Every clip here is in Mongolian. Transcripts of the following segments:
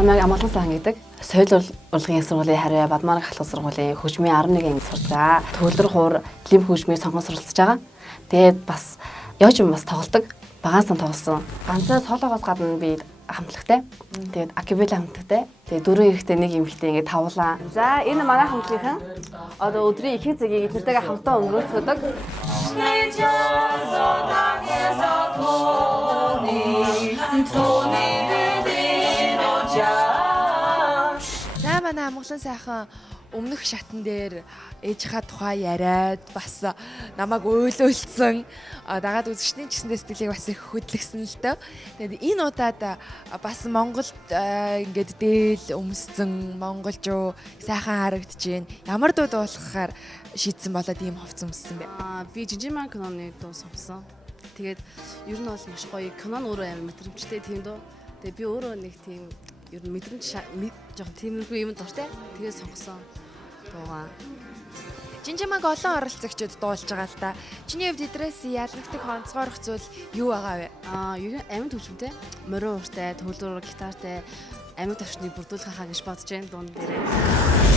Намайг амгалан сайхан гэдэг. Соёл урлагийн сургуулийн хариу Бадмарк халуун сургуулийн хөгжмийн 11 анги сурдаг. Төгөлдөр хуур лив хөгжмийг сонгон суралцж байгаа. Тэгээд бас яаж юм бас тоглодог. Багаасан тоглосон. Ганцаа солоогоос гадна би хамтлагтай. Тэгээд акибел хамтлагтай. Тэгээд дөрөв эрэхтэй нэг эмэгтэй ингээд тавлаа. За энэ манай хамтлагийнхан одоо өдрийн ихэнх цагийг эднэртэйгээ хамтдаа өнгөрөөцгдөг. За манай амгалан сайхан өмнөх шатн дээр ээжийнхаа тухай яриад бас намайг уйлуулсан дагаад үзэгчдийн ч гэсэндээ сэтгэлийг бас их хөдлөсөн л дөө. Тэгээд энэ удаад бас Монголд ингээд дээл өмссөн монголжуу сайхан харагдаж байна. Ямар дуу дуулахаар шийдсэн болоод ийм хувц өмссөн бэ? Би Жижигман киноны дуу сонссон. Тэгээд ер нь бол маш гоё. Кино нь өөрөө амар мэдрэмжтэй тийм дөө. Тэгээд би өөрөө нэг тийм ер нь мэдрэмж жоохон тиймэрхүү юм дуртай. Тэгээд сонгосон дуугаа. Жижигмаг олон оролцогчдод дуулж байгаа л да. Чиний хувьд эдрээс ялгагддаг онцгойрох зүйл юу байгаа вэ? Ер нь амин төвчмтэй, морин ууртай, төгөлдөр гитартай, амин төвчнийг бүрдүүлэх хаа гэж бодож байна дуун дээрээ.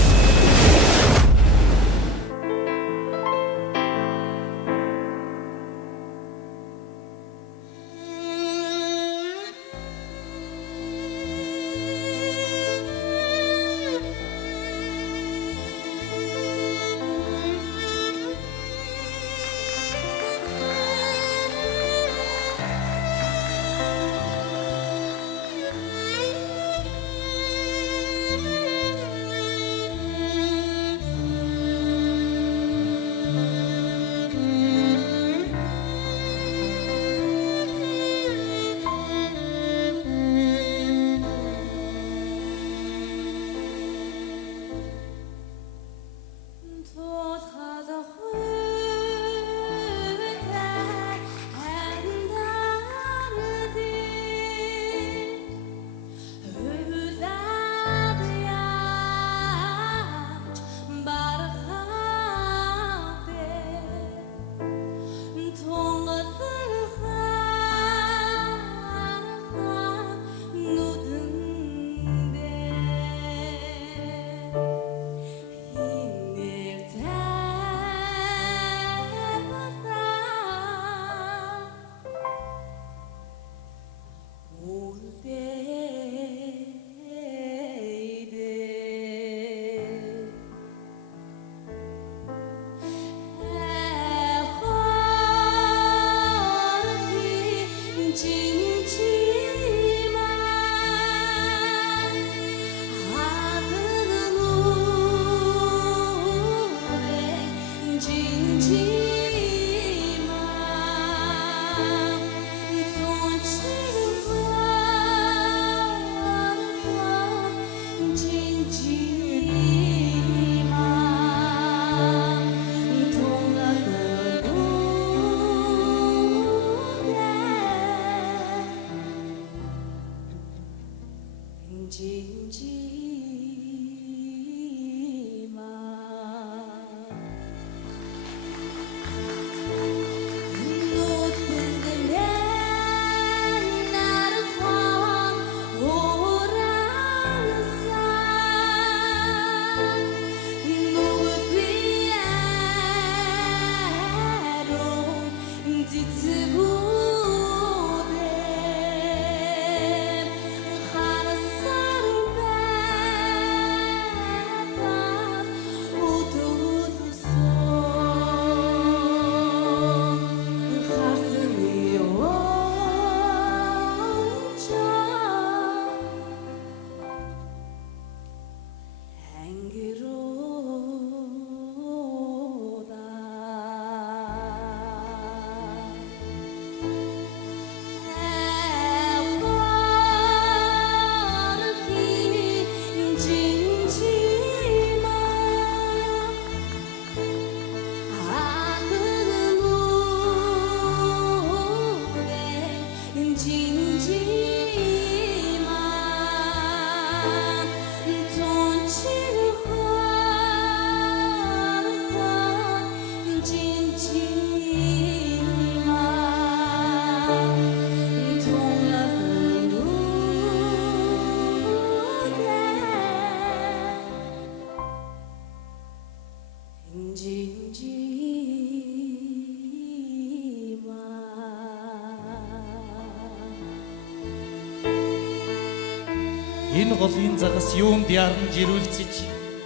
энэ голын загас юунд яран жирүүлцэж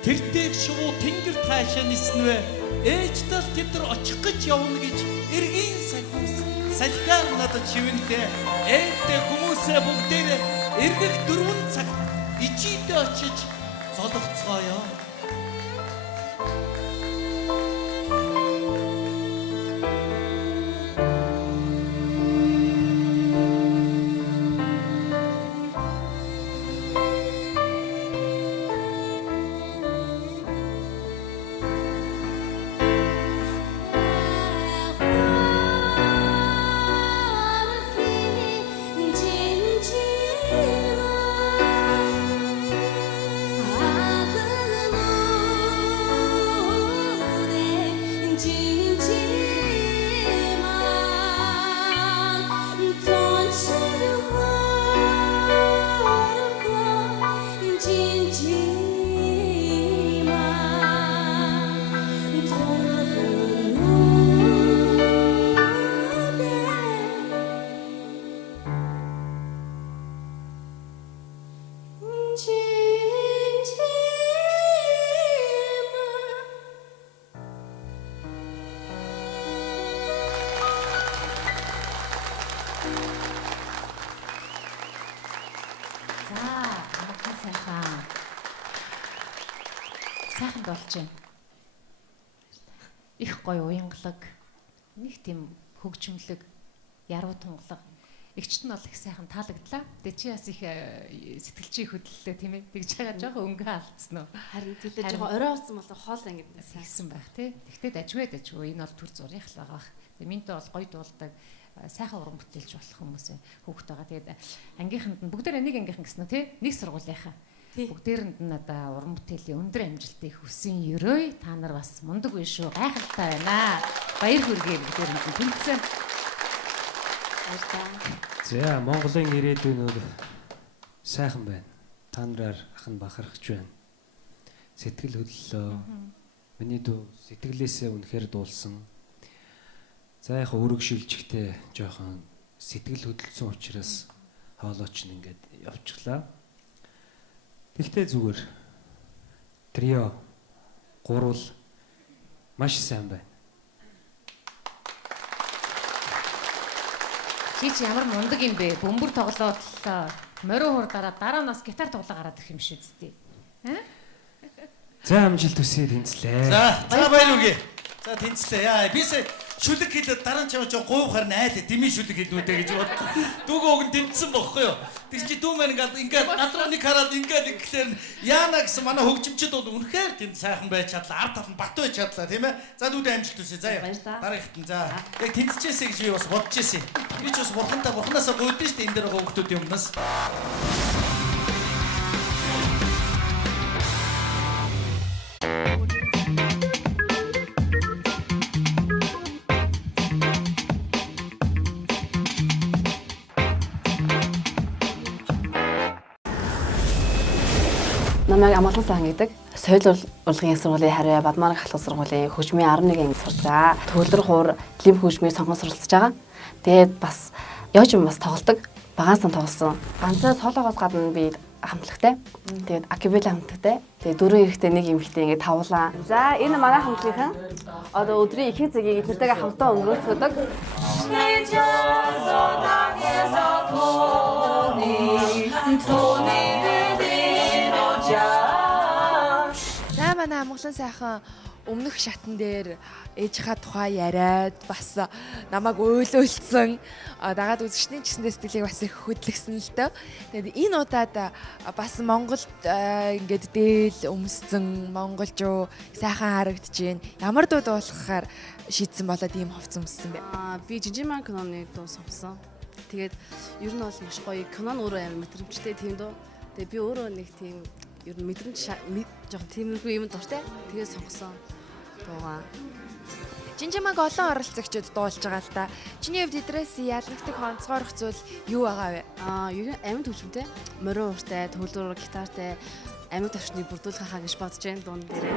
тэртэйг шувуу тэнгэр таашаа ниснвэ ээжтэл тэд нар очих гэж явна гэж эргийн сахиус салхиар надад шивэнтэй ээдтэй хүмүүсээ бүгдээрээ эргэх 4 цаг ичидээ очиж золгоцгоё. Сайхан болж байна. Их гоё уянгалаг, нэг тийм хөгжмөлөг, яруу тунгалаг. Игчт нь бол их сайхан таалагдлаа. Тэ чи бас их сэтгэлчийн хөдлөлөө тийм ээ. Тэгж байгаа жоохон өнгө алдсан уу? Харин төлөө жоохон орой уцсан бол хоол ангид сайхан байх тий. Тэгтээ дажгүй. Энэ бол төр зурих л байгаа. Тэгээ минтээ бол гоё дуулдаг. Сайхан уран бүтээлч болох хүмүүс хүүхэд байгаа. Тэгээд ангийнханд нь бүгдээр нэг ангийнхан гэсэн үү тий? Нэг сургуулийнхаа. Бүгдээрэнд нь одоо уран бүтээлийн өндөр амжилтыг хүсэн ерөөй та нар бас мундаг биш шүү гайхалтай байна. Баяр хүргэе бүгдээрэнд нь тэнцсэн. За Монголын ирээдүйн сайхан байна. Та нараар ахын бахархаж байна. Сэтгэл хөдлөлөө. Миний дүү сэтгэлээсээ үнэхээр дуулсан. За яг өрөг шилжихтэй жоохон сэтгэл хөдлөсөн учраас хоолойч нь ингээд явчихлаа. Тэгтээ зүгээр трио гурвал маш сайн байна. Чи ямар мундаг юм бэ? Бөмбөр тоглоод морин хуур дараа нас гитар тоглоо гараад ирэх юм шүү дээ. За амжилт хүсье тэнцлээ. За баяр үгүй. За тэнцлээ. Яа бисээ шүлэг хэлээд дараа нь чамаа говь харна айлаа дими шүлэг хэлнүүдэ гэж бод. Дүүгөө өгн тэмцсэн бохгүй юу? Тэг чи дүү маань ингээд надруу нэг хараад ингээд гэхлээр яана гэсэн манай хөгжимчд бол үнэхээр тэнд сайхан байж чадлаа. Ард тал нь бат байж чадлаа тийм ээ. За дүүдээ амжилт хүсье. За дараагт нь за. Яг тэнцчихээсэй гэж би бас бодож ирсэн. Би ч бас бурхнаасаа гойдсон шүү дээ энэ дээр хөгтүүд юмнаас. Намайг Амгалан сан гэдэг соёл урлагийн сургуулийн хариу Бадмараг халах сургуулийн хөгжмийн 11 анги сурдаг. Төвлөр хуур лим хөгжмийг сонгон суралцж байгаа. Тэгээд бас яаж юм бас тоглодог. Багаас нь тоглосон. Ганцаа солоогоос гадна би хамтлагтай. Тэгээд акапелла хамтлагтай. Тэгээд 4 эрэгтэй нэг эмэгтэй ингээд тавлаа. За энэ манай хамтлагийнхан одоо өдрийн ихэнх цагийг эднэртэйгээ хамтдаа өнгөрөөцгдөг. За манай Амгалан сайхан өмнөх шатн дээр ээжийнхаа тухай яриад бас намайг өөлөөлсөн. Дагаад үзэгчдийн ч гэсэндээ сэтгэлийг бас их хөдлөсөн л дөө. Тэгээд энэ удаад бас Монголд ингээд дээл өмссөн монголчуу сайхан харагдаж байна. Ямар дуу дуулахаар шийдсэн болоод ийм ховц өмссөн бэ? Би Жижигман киноны дуу сонссон. Тэгээд ер нь бол маш гоё кино нь өөрөө амар мэдрэмжтэй тийм дөө. Тэгээд би өөрөө нэг тийм ер нь мэдрэмж жоохон тиймэрхүү юм дуртай. Тэгээд сонгосон дуугаа. Жижигмаг олон оролцогчдод дуулж байгаа л да. Чиний хувьд эдрээс ялгагддаг онцгойрох зүйл юу байгаа вэ? Ер нь амин төвчмтэй, морин ууртай, төвлөр гитартай амин төвчнийг бүрдүүлэх хаа гэж бодож байна дуун дээрээ.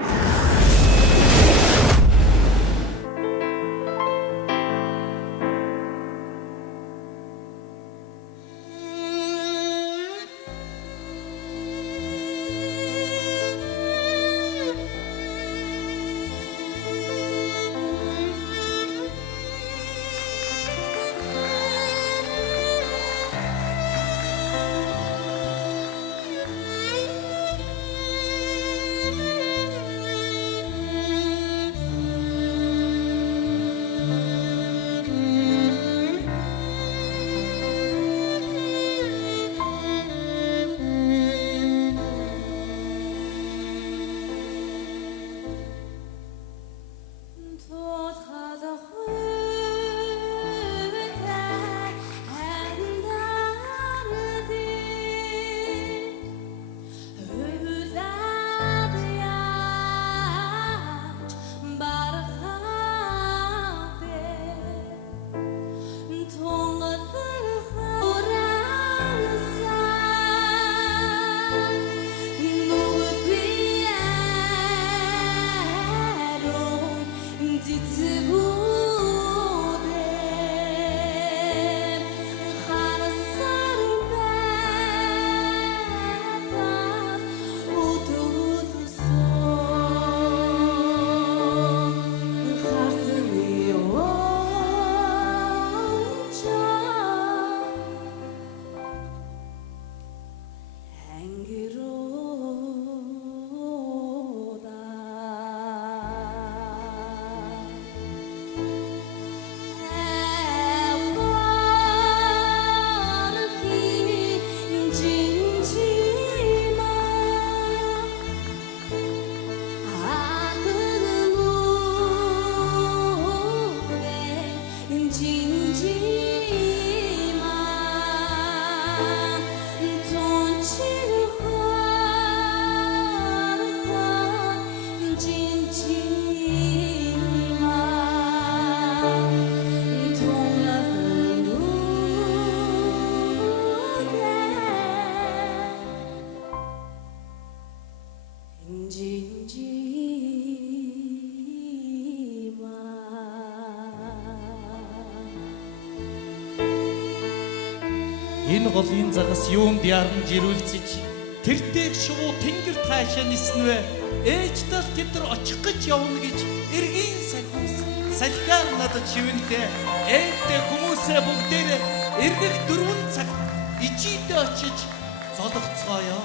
Энэ голын загас юунд яран жирүүлцэж тэртэйг шувуу тэнгэр таашаа ниснвэ ээж тал тэд нар очих гэж явна гэж эргийн сахиус салхиар надад шивэнтэй ээдтэй хүмүүсээ бүгдээрээ эргэх 4 цаг ичидэ очиж золгоцгоё.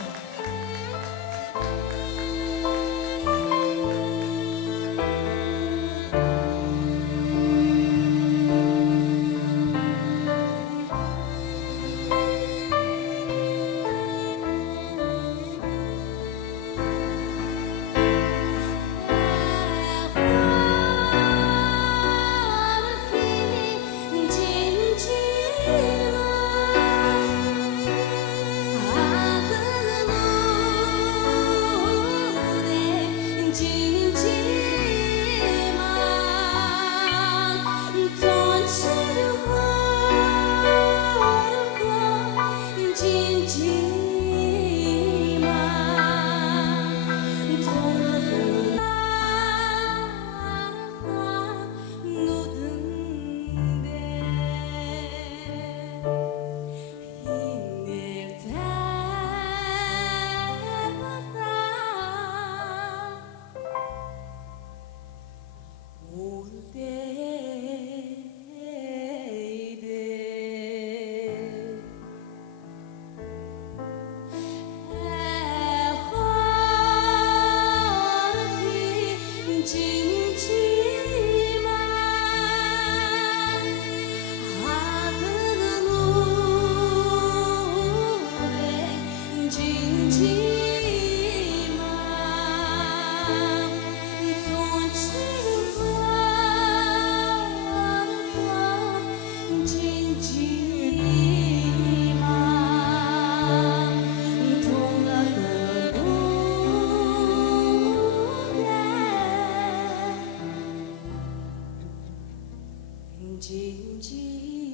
Jinji